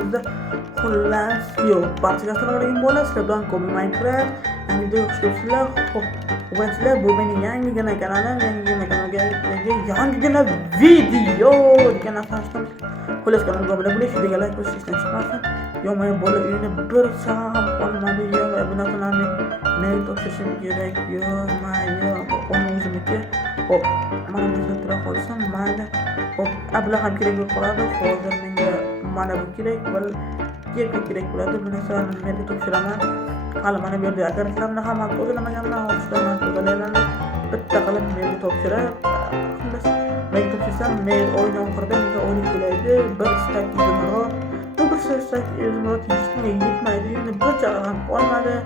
videomizda xullas yo'q barchaga assalomu alaykum bo'ladi. Sizlar bilan Kobi Minecraft yangi video ko'rsatuvchilar. Sizlar bu mening yangigina kanalim, yangigina video degan narsani aytamiz. Xullas kanalimga obuna bo'lish, videoga like bosish hech chiqmasin. Yo'q bola uyini bir ham qolmadi. Yo'q bu narsalarni men topshirishim kerak. Yo'q o'zimniki. Hop, mana bunday tura qolsam, mayli. Hop, abla ham kerak bo'lib qoladi. Hozir menga mana bu kerak, gapga kerak bo'ladi. Bu narsalarni menga topshiraman. Hali mana bu yerda akalarni ham to'lamaganman, hozirdan to'lamayman. Bitta qilib menga topshirib, men topshirsam, men oyna oxirida menga oylik to'laydi. Bir stak izimroq, bir stak izimroq yetmaydi. Endi bir joy ham qolmadi.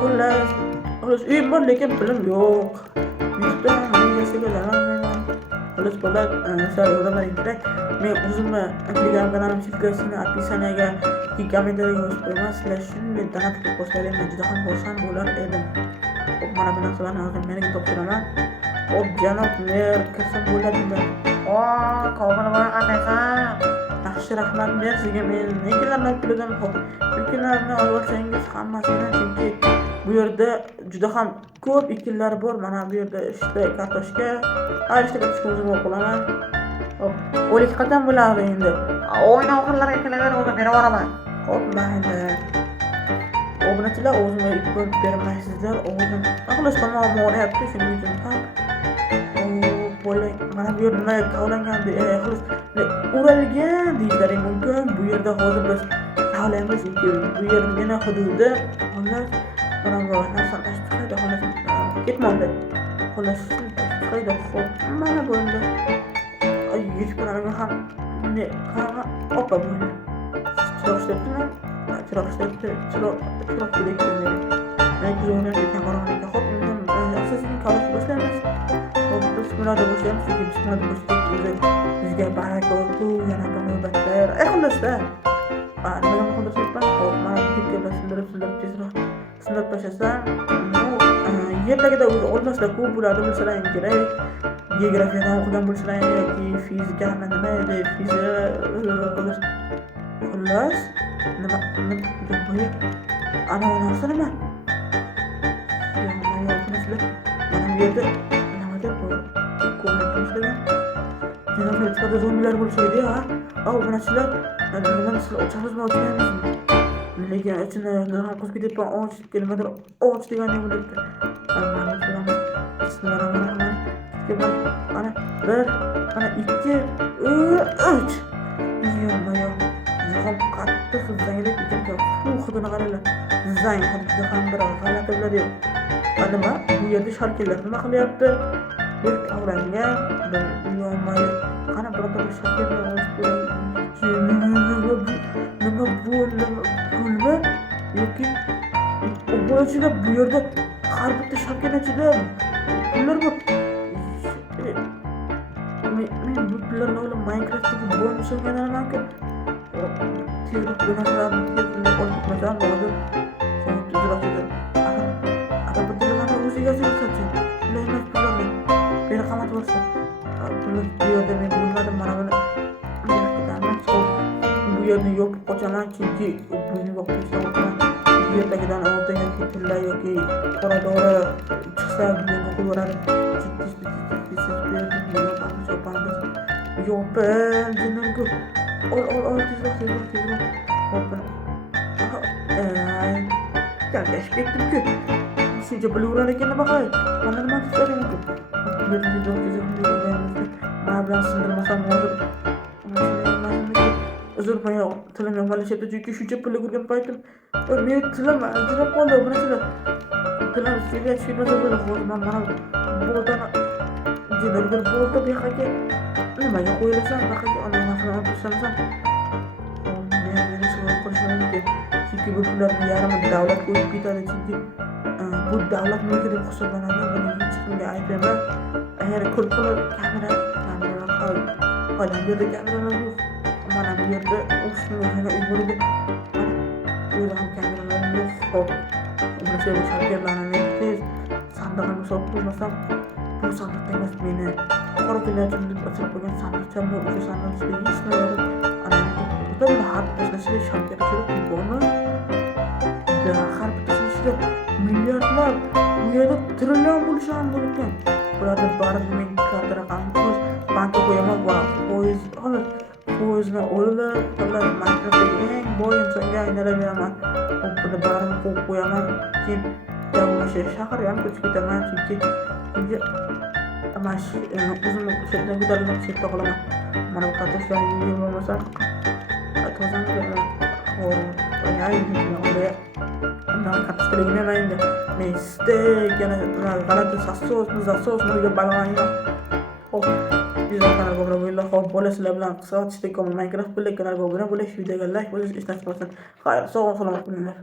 Xullas, uyim bor, lekin pulim yo'q. YouTube'dan menga galaman. Xullas bola, sizlar o'rganlaring kerak. Men o'zimni Telegram kanalim sekretini описаниеga kommentariyaga yozib qo'yaman. Sizlar shunday donat qilib qo'ysangiz men juda ham xursand bo'lar edim. Hop, mana bu narsalarni hozir menga topshiraman. Hop, janob mer kirsam bo'ladimi? Qolmadi bor qanaysan? Yaxshi rahmat mer sizga. Men nekilarni puldan hop, nekilarni olsangiz hammasini, chunki bu yerda juda ham ko'p ekinlar bor. Mana bu yerda ishda kartoshka, ishda kartoshka qilaman. Hop, o'lik qachon bo'ladi endi? O'yin oxirlariga kelgan o'zim berib yuboraman. Hop, mayli. Obunachilar o'zimga ibrat bermaysizlar. O'zim aqlli tomog'im o'rayapti, shuning uchun ham. Bo'lay, mana bu yerda nima kavlangan xullas uralgan deyishlaring mumkin. Bu yerda hozir biz kavlaymiz, chunki bu yer meni hududi. Xullas, mana bu narsani tashqarida xullas ketmoqda. Xullas, tashqarida hop, mana bu endi YouTube'larga ham ne qara opa bo'ldi. Chiroq kerak bo'ladi. Men ko'zimni yetgan qaroqlikka hop, asosiy kavlash boshlaymiz. Hop, bismillah deb boshlaymiz. Bismillah deb boshlaymiz. Bizga baraka bo'lsin, yana navbatlar. Xullasda. Nima qilib hop, mana bu yerga sindirib tezroq tashlasam, yerdagida o'zi olmaslar ko'p bo'ladi, bilsalaring kerak. Geografiyadan o'qigan bo'lsalaring yoki fizika nima edi, xullas nima bu ana narsa nima? Mana bu yerda nimadir bor. Ko'rmoqchilar. Jinoyatlarda zombilar bo'lishadi, ha? Buni sizlar nima sizlar ochamiz o'tganmizmi? Lekin ichini ham qo'shib ketib nimadir degan nima bo'libdi. Bismillahirrohmanirrohim. Ana bir, ana ikki, uch. Yo'q. Zahom qattiq zanglik ekan. Xudoni qaranglar. Zang hudida ham bir g'alati bo'ladi. Nima? Bu yerda sharklar nima qilyapti? Bir kavlangan, bir yo'may. Qani birorta bir sharklarni olib nima bo'lma yoki o'g'ilchilar bu yerda har bitta sharklar ichida pullar bor. Men bu pullarni o'ylab Minecraft'dagi bonus o'ynaganman-ku. Tezroq bu narsalarni olib ketmasam bo'ladi. So'ng tezroq agar bitta nimani o'ziga solsa-chi, ularni pullarni beri qamat bo'lsa. Pullar bu yerda men bilmadim, mana buni bu yerni yopib qo'yaman, chunki buni yopib qo'ysam yerdagidan oltin yoki tilla yoki qora dori chiqsa buni qo'yaveradi. Yopin jinimku ol tezroq hopin kalgash ketdim-ku. Shuncha bilaverar ekan baxay. Mana nima qilsam mumkin? Mana bilan sindirmasam hozir uzr qo'ya tilim yomonlashyapti, chunki shuncha pulga ko'rgan paytim men tilim ajrab qoldi. Bu narsalar tilim sizga tushmasa bo'ladi. Hozir men mana bo'ldan jinimga bo'ldi bexaka nimaga qo'yilasan, baqaga onamni olib tashlamasam men so'rab qolishim mumkin. Chunki bu pullarni yarmi davlat qo'yib ketadi, chunki bu davlat mulki deb hisoblanadi. Buni hech kimga aytmayman. Agar ko'p pul kamera qolgan yerda kameralar yo'q. Mana bu yerda o'shani uy bo'ladi. O'zi ham kameralar yo'q. Hop, buni sevib sharklarni tez sandig'imga solib qo'ymasam, bu sandiqda emas meni qo'riqchilar deb ochib qo'ygan sandiqcham bor. O'sha sandiqda hech nima yo'q. Ana Tabii har bittasida Shavkat Rasulov bormi? Har bittasini ichida milliardlab, bu yerda trillion bo'lishi ham mumkin. Bularni baribir men karta raqamni bankka qo'yaman va foizni o'rlab, Minecraftdagi eng boy insonga aylanaveraman. Buni baribir qo'yib qo'yaman. Keyin o'sha shaharga ham ko'chib ketaman, chunki o'zimni chetdan ko'tarilib chetda qolaman. Mana bu kartoshkani bo'lmasa tozani kartoshkaligini yemaydi. Men steak yana g'alati zasos nega balg'ayman. Xo'p, bizning kanalga obuna bo'linglar. Xo'p, bo'lasizlar bilan qisqa Minecraft kanaliga obuna bo'lish, videoga like bosish, esdan chiqmasin. Xayr, sog' salomat bo'linglar.